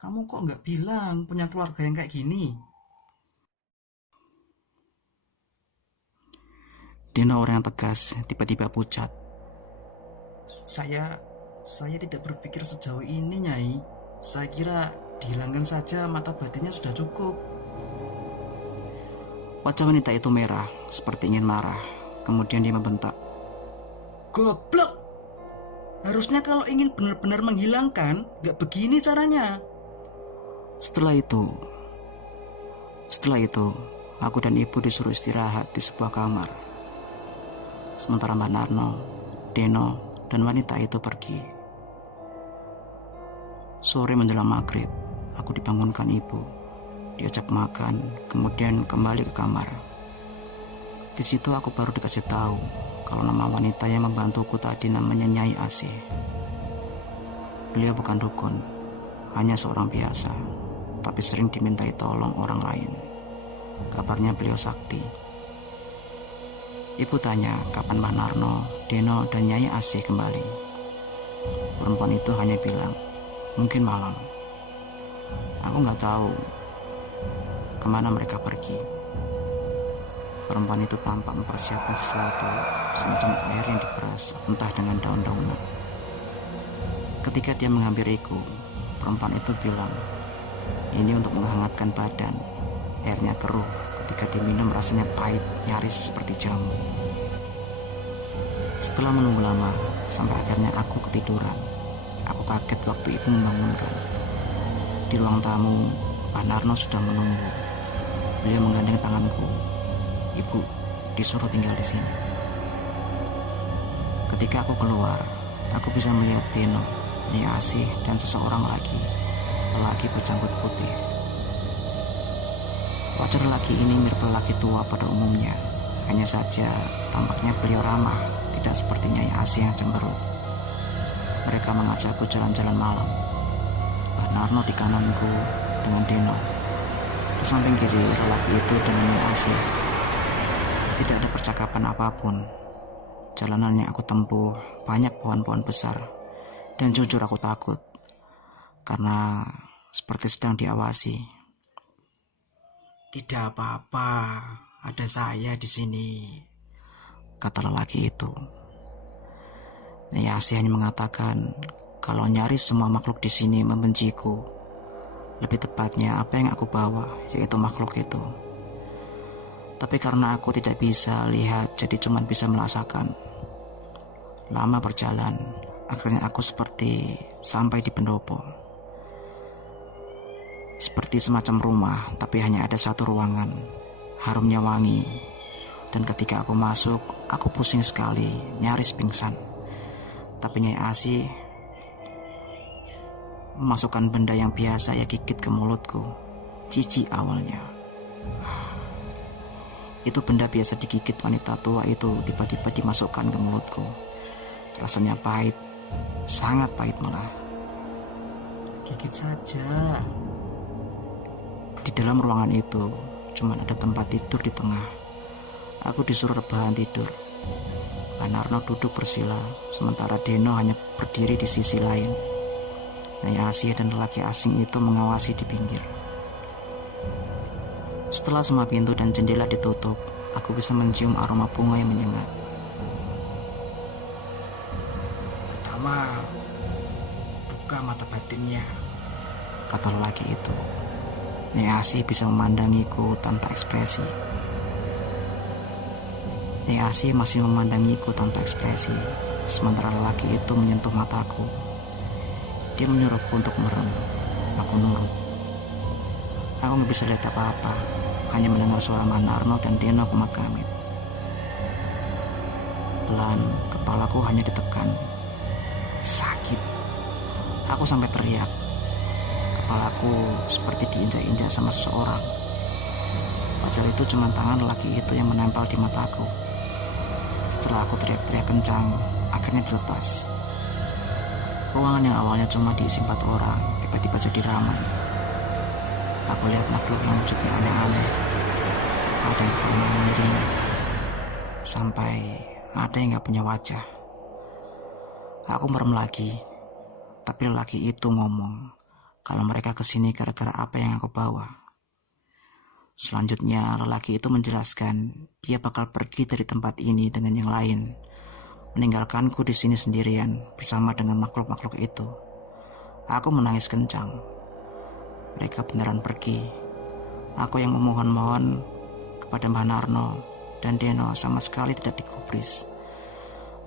"Kamu kok nggak bilang punya keluarga yang kayak gini?" Deno orang yang tegas tiba-tiba pucat. Saya tidak berpikir sejauh ini, Nyai. Saya kira dihilangkan saja mata batinnya sudah cukup." Wajah wanita itu merah, seperti ingin marah. Kemudian dia membentak, "Goblok! Harusnya kalau ingin benar-benar menghilangkan, gak begini caranya." Setelah itu, aku dan ibu disuruh istirahat di sebuah kamar. Sementara Mbak Narno, Deno, dan wanita itu pergi. Sore menjelang maghrib, aku dibangunkan ibu. Diajak makan, kemudian kembali ke kamar. Di situ aku baru dikasih tahu kalau nama wanita yang membantuku tadi namanya Nyai Asih. Beliau bukan dukun, hanya seorang biasa, tapi sering dimintai tolong orang lain. Kabarnya beliau sakti. Ibu tanya kapan Mbak Narno, Deno, dan Nyai Asih kembali. Perempuan itu hanya bilang, "Mungkin malam." Aku nggak tahu kemana mereka pergi. Perempuan itu tampak mempersiapkan sesuatu, semacam air yang diperas, entah dengan daun-daunan. Ketika dia menghampiriku, perempuan itu bilang, "Ini untuk menghangatkan badan." Airnya keruh, ketika diminum rasanya pahit, nyaris seperti jamu. Setelah menunggu lama, sampai akhirnya aku ketiduran. Aku kaget waktu ibu membangunkan. Di ruang tamu, Pak Narno sudah menunggu. Beliau menggandeng tanganku. "Ibu, disuruh tinggal di sini." Ketika aku keluar, aku bisa melihat Deno, Nyai Asih, dan seseorang lagi, lelaki berjanggut putih. Wajah lelaki ini mirip lelaki tua pada umumnya. Hanya saja tampaknya beliau ramah, tidak seperti Nyai Asih yang cemberut. Mereka mengajakku jalan-jalan malam. Pak Narno di kananku dengan Deno. Di samping kiri lelaki itu dengan Nyai Asih. Tidak ada percakapan apapun. Jalanan yang aku tempuh banyak pohon-pohon besar. Dan jujur aku takut, karena seperti sedang diawasi. "Tidak apa-apa, ada saya di sini," kata lelaki itu. Nyai Asih hanya mengatakan kalau nyaris semua makhluk di sini membenciku. Lebih tepatnya apa yang aku bawa, yaitu makhluk itu. Tapi karena aku tidak bisa lihat, jadi cuma bisa merasakan. Lama berjalan, akhirnya aku seperti sampai di pendopo. Seperti semacam rumah, tapi hanya ada satu ruangan. Harumnya wangi. Dan ketika aku masuk, aku pusing sekali, nyaris pingsan. Tapi Nyai Asih memasukkan benda yang biasa ia gigit ke mulutku. Jijik awalnya. Itu benda biasa digigit wanita tua itu tiba-tiba dimasukkan ke mulutku. Rasanya pahit, sangat pahit malah. Gigit saja. Di dalam ruangan itu cuma ada tempat tidur di tengah. Aku disuruh rebahan tidur. Panarno duduk bersila, sementara Deno hanya berdiri di sisi lain. Nyai Asih dan lelaki asing itu mengawasi di pinggir. Setelah semua pintu dan jendela ditutup, aku bisa mencium aroma bunga yang menyengat. Pertama, buka mata batinnya, kata lelaki itu. Nyai Asih bisa memandangiku tanpa ekspresi. Nyai Asih masih memandangiku tanpa ekspresi, sementara lelaki itu menyentuh mataku. Dia menyuruhku untuk merem. Aku nurut. Aku nggak bisa lihat apa-apa, hanya mendengar suara Manarno dan Deno kumat kamit. Pelan, kepalaku hanya ditekan. Sakit. Aku sampai teriak. Kepalaku seperti diinjak-injak sama seseorang. Padahal itu cuma tangan lelaki itu yang menempel di mataku. Setelah aku teriak-teriak kencang, akhirnya dilepas. Ruangan yang awalnya cuma diisi 4 orang, tiba-tiba jadi ramai. Aku lihat makhluk yang wujudnya aneh-aneh. Ada yang kepalanya miring, sampai ada yang gak punya wajah. Aku merem lagi, tapi lelaki itu ngomong kalau mereka kesini gara-gara apa yang aku bawa. Selanjutnya lelaki itu menjelaskan dia bakal pergi dari tempat ini dengan yang lain, meninggalkanku di sini sendirian bersama dengan makhluk-makhluk itu. Aku menangis kencang. Mereka beneran pergi. Aku yang memohon-mohon kepada Mbah Narno dan Deno sama sekali tidak digubris.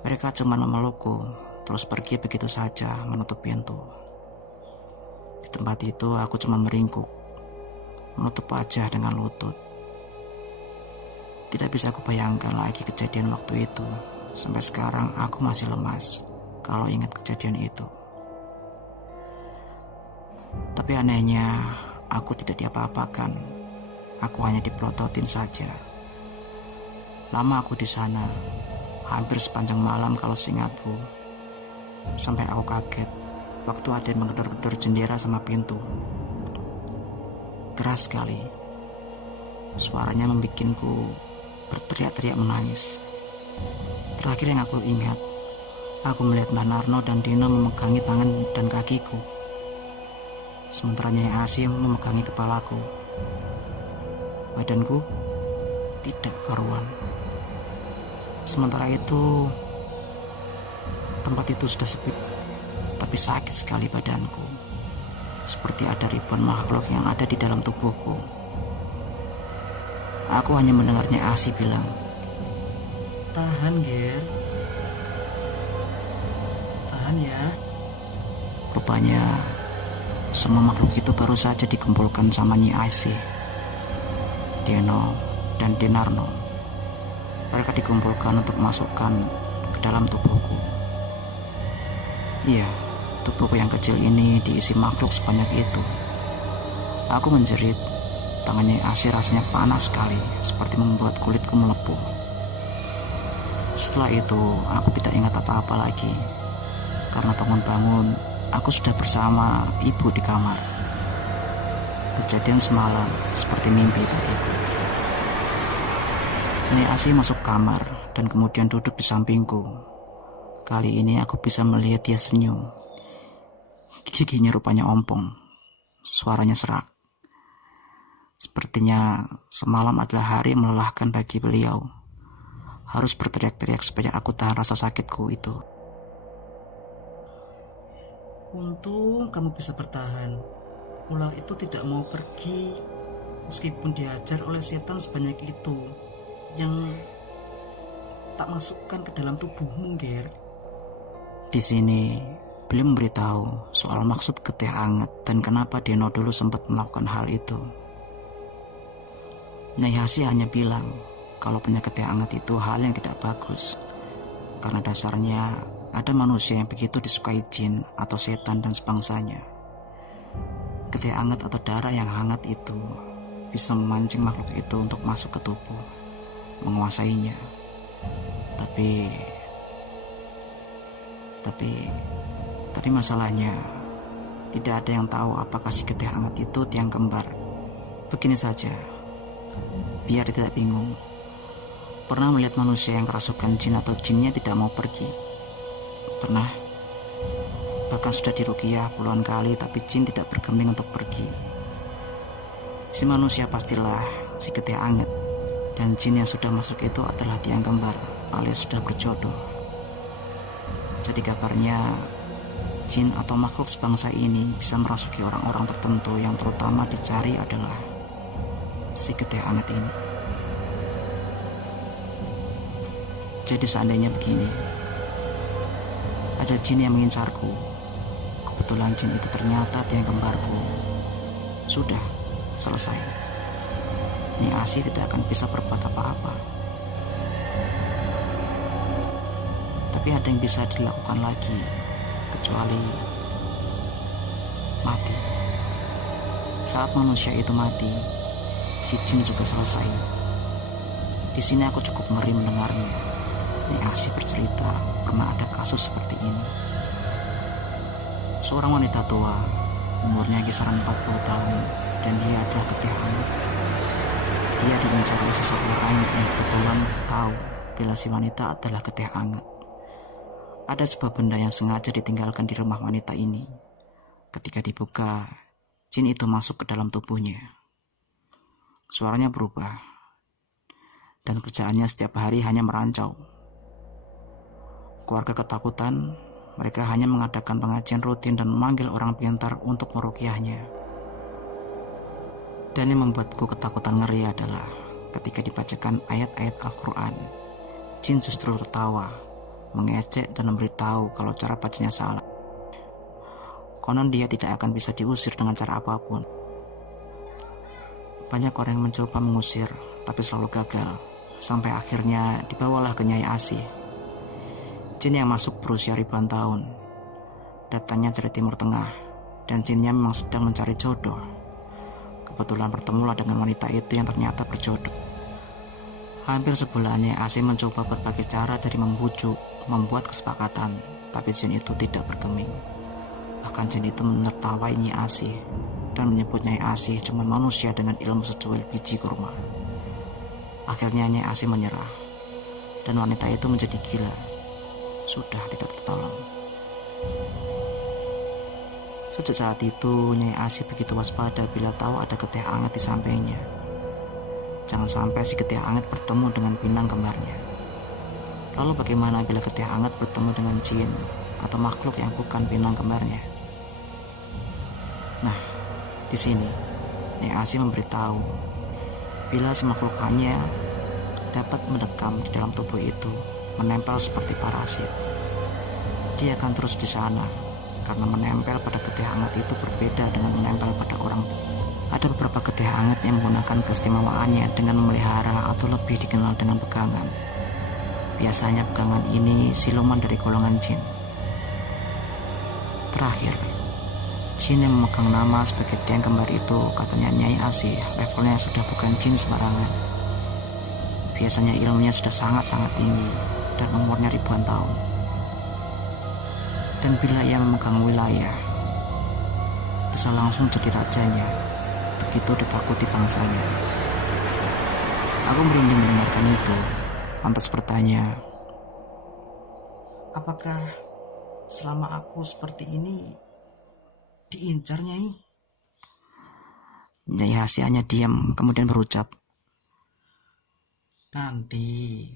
Mereka cuma memelukku, terus pergi begitu saja menutup pintu. Di tempat itu aku cuma meringkuk, menutup wajah dengan lutut. Tidak bisa aku bayangkan lagi kejadian waktu itu. Sampai sekarang aku masih lemas kalau ingat kejadian itu. Tapi anehnya, aku tidak diapa-apakan. Aku hanya dipelototin saja. Lama aku di sana, hampir sepanjang malam kalau seingatku. Sampai aku kaget waktu ada yang menggedor-gedor jendela sama pintu. Keras sekali. Suaranya membikinku berteriak-teriak menangis. Terakhir yang aku ingat, aku melihat Mbak Narno dan Dino memegangi tangan dan kakiku. Sementara Nyai Asih memegangi kepalaku. Badanku tidak karuan. Sementara itu, tempat itu sudah sepi, tapi sakit sekali badanku. Seperti ada ribuan makhluk yang ada di dalam tubuhku. Aku hanya mendengar Nyai Asih bilang, "Tahan, Ger. Tahan ya." Rupanya semua makhluk itu baru saja dikumpulkan sama Nyai Asih, Deno, dan Denarno. Mereka dikumpulkan untuk masukkan ke dalam tubuhku. Iya, tubuhku yang kecil ini diisi makhluk sebanyak itu. Aku menjerit. Tangannya Asih rasanya panas sekali, seperti membuat kulitku melepuh. Setelah itu, aku tidak ingat apa-apa lagi. Karena bangun-bangun, aku sudah bersama ibu di kamar. Kejadian semalam seperti mimpi bagiku. Nyai Asih masuk kamar dan kemudian duduk di sampingku. Kali ini aku bisa melihat dia senyum. Giginya rupanya ompong. Suaranya serak. Sepertinya semalam adalah hari yang melelahkan bagi beliau. Harus berteriak-teriak supaya aku tahan rasa sakitku itu. Untung kamu bisa bertahan. Ular itu tidak mau pergi meskipun dihajar oleh setan sebanyak itu yang tak masukkan ke dalam tubuhmu, Ger. Di sini, beliau memberitahu soal maksud getih anget dan kenapa Deno dulu sempat melakukan hal itu. Nyai Hasi hanya bilang kalau punya getih anget itu hal yang tidak bagus, karena dasarnya ada manusia yang begitu disukai jin atau setan dan sebangsanya. Getih anget atau darah yang hangat itu bisa memancing makhluk itu untuk masuk ke tubuh, menguasainya. Tapi masalahnya tidak ada yang tahu apakah si getih hangat itu tiang kembar. Begini saja, biar tidak bingung. Pernah melihat manusia yang kerasukan jin atau jinnya tidak mau pergi? Pernah. Bahkan sudah diruqyah puluhan kali tapi jin tidak bergeming untuk pergi. Si manusia pastilah si getih anget, dan jin yang sudah masuk itu adalah tiang kembar alias sudah berjodoh. Jadi kabarnya jin atau makhluk sebangsa ini bisa merasuki orang-orang tertentu yang terutama dicari adalah si getih anget ini. Jadi seandainya begini, ada jin yang mengincarku, kebetulan jin itu ternyata tiang kembarku, sudah selesai. Nyai Asi tidak akan bisa berbuat apa-apa. Tapi ada yang bisa dilakukan lagi, kecuali mati. Saat manusia itu mati, si jin juga selesai. Di sini aku cukup ngeri mendengarnya. Nyai Asi bercerita pernah ada kasus seperti ini. Seorang wanita tua, umurnya kisaran 40 tahun, dan dia adalah getih hangat. Dia diincar oleh seseorang yang kebetulan tahu bila si wanita adalah getih hangat. Ada sebuah benda yang sengaja ditinggalkan di rumah wanita ini. Ketika dibuka, jin itu masuk ke dalam tubuhnya. Suaranya berubah, dan kerjaannya setiap hari hanya merancau. Keluarga ketakutan, mereka hanya mengadakan pengajian rutin dan memanggil orang pintar untuk meruqyahnya. Dan yang membuatku ketakutan ngeri adalah ketika dibacakan ayat-ayat Al-Quran, jin justru tertawa, mengejek dan memberitahu kalau cara bacanya salah. Konon dia tidak akan bisa diusir dengan cara apapun. Banyak orang yang mencoba mengusir, tapi selalu gagal, sampai akhirnya dibawalah ke Nyai Asi. Jin yang masuk berusia ribuan tahun, datangnya dari Timur Tengah, dan jinnya memang sedang mencari jodoh. Kebetulan bertemulah dengan wanita itu yang ternyata berjodoh. Hampir sebulan Nyai Asi mencoba berbagai cara dari membujuk, membuat kesepakatan, tapi jin itu tidak bergeming. Bahkan jin itu menertawai Nyai Asi dan menyebut Nyai Asi cuma manusia dengan ilmu secuil biji kurma. Akhirnya Nyai Asi menyerah, dan wanita itu menjadi gila, sudah tidak tertolong. Sejak saat itu Nyai Asi begitu waspada bila tahu ada getih anget di sampingnya. Jangan sampai si getih anget bertemu dengan pinang kembarnya. Lalu bagaimana bila getih anget bertemu dengan jin atau makhluk yang bukan pinang kembarnya? Nah, di sini Nyai Asi memberitahu bila si makhluk hanya dapat mendekam di dalam tubuh itu, menempel seperti parasit. Dia akan terus di sana karena menempel pada getih anget itu berbeda dengan menempel pada orang. Ada beberapa getih anget yang menggunakan keistimewaannya dengan memelihara atau lebih dikenal dengan pegangan. Biasanya pegangan ini siluman dari golongan jin. Terakhir, jin yang memegang nama sebagai tiang kembar itu katanya Nyai Asi levelnya sudah bukan jin sembarangan. Biasanya ilmunya sudah sangat-sangat tinggi dan umurnya ribuan tahun. Dan bila ia memegang wilayah, bisa langsung jadi rajanya, begitu ditakuti bangsanya. Aku merinding mendengarkan itu, lantas bertanya, Apakah selama aku seperti ini diincar, Nyai? Nyai Hasi hanya diam, kemudian berucap, Nanti,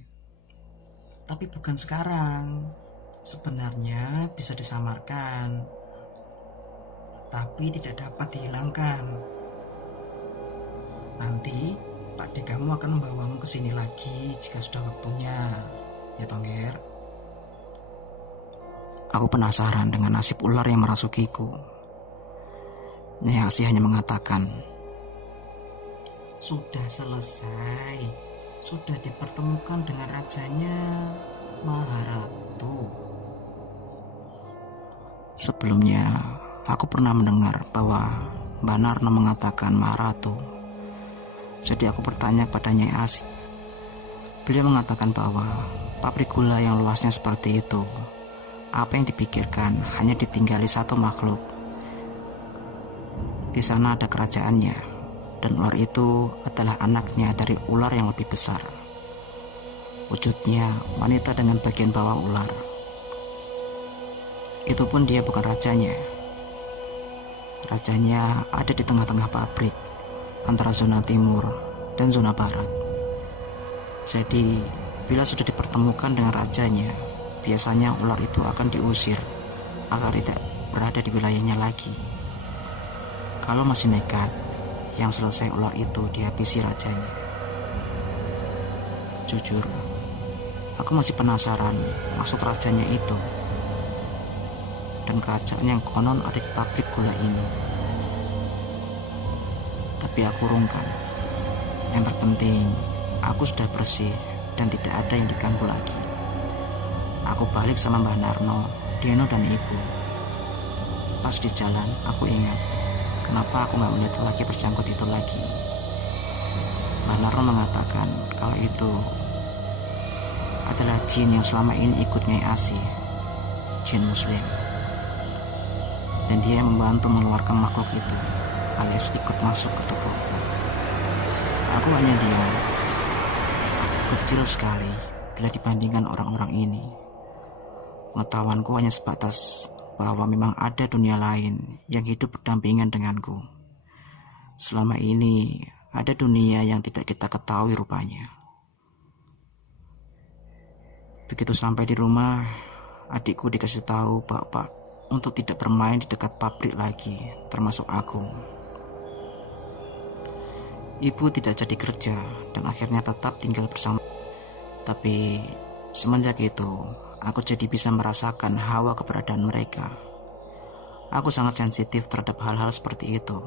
tapi bukan sekarang. Sebenarnya bisa disamarkan. tapi tidak dapat dihilangkan. Nanti Pak D kamu akan membawamu ke sini lagi jika sudah waktunya, ya Tongger. Aku penasaran dengan nasib ular yang merasukiku. Nyai Asih hanya mengatakan, sudah selesai, sudah dipertemukan dengan rajanya Maharatu. Sebelumnya, aku pernah mendengar bahwa Mbak Narno mengatakan Maharatu. Jadi aku bertanya pada Nyai Asih. Beliau mengatakan bahwa pabrik gula yang luasnya seperti itu, apa yang dipikirkan hanya ditinggali satu makhluk. Di sana ada kerajaannya, dan ular itu adalah anaknya dari ular yang lebih besar. Wujudnya wanita dengan bagian bawah ular. Itu pun dia bukan rajanya. Rajanya ada di tengah-tengah pabrik, antara zona timur dan zona barat. Jadi, bila sudah dipertemukan dengan rajanya, biasanya ular itu akan diusir agar tidak berada di wilayahnya lagi. Kalau masih nekat, yang selesai ular itu dihabisi rajanya. Jujur, aku masih penasaran maksud rajanya itu dan kerajaan yang konon ada di pabrik gula ini. Tapi aku urungkan. Yang terpenting, aku sudah bersih dan tidak ada yang diganggu lagi. Aku balik sama Mbah Narno, Deno dan Ibu. Pas di jalan, aku ingat kenapa aku gak melihat lagi bersangkut itu lagi. Mbah Narno mengatakan kalau itu adalah jin yang selama ini ikut Nyai Asih, jin muslim. Dan dia membantu mengeluarkan makhluk itu, alias ikut masuk ke tubuhku. Aku hanya diam. Kecil sekali bila dibandingkan orang-orang ini. Pengetahuanku hanya sebatas bahwa memang ada dunia lain yang hidup berdampingan denganku. Selama ini ada dunia yang tidak kita ketahui rupanya. Begitu sampai di rumah, adikku dikasih tahu bapak untuk tidak bermain di dekat pabrik lagi, termasuk aku. Ibu tidak jadi kerja dan akhirnya tetap tinggal bersama. Tapi semenjak itu, aku jadi bisa merasakan hawa keberadaan mereka. Aku sangat sensitif terhadap hal-hal seperti itu.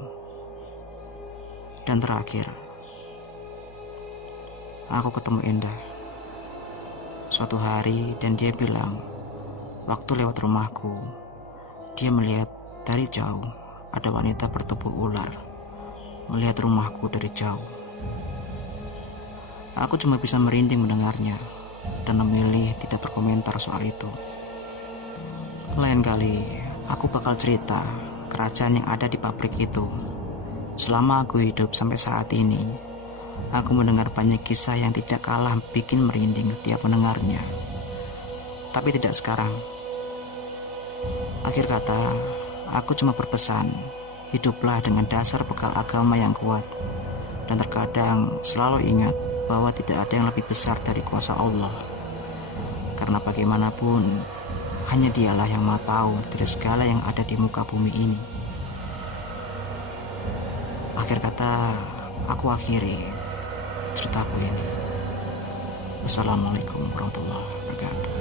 Dan terakhir, aku ketemu Endah suatu hari dan dia bilang, waktu lewat rumahku, dia melihat dari jauh ada wanita bertubuh ular melihat rumahku dari jauh. Aku cuma bisa merinding mendengarnya dan memilih tidak berkomentar soal itu. Lain kali aku bakal cerita kerajaan yang ada di pabrik itu. Selama aku hidup sampai saat ini, aku mendengar banyak kisah yang tidak kalah bikin merinding setiap mendengarnya. Tapi tidak sekarang. Akhir kata, aku cuma berpesan, hiduplah dengan dasar bekal agama yang kuat. Dan terkadang selalu ingat bahwa tidak ada yang lebih besar dari kuasa Allah. Karena bagaimanapun, hanya dialah yang maha tahu dari segala yang ada di muka bumi ini. Akhir kata, aku akhiri ceritaku ini. Wassalamualaikum warahmatullahi wabarakatuh.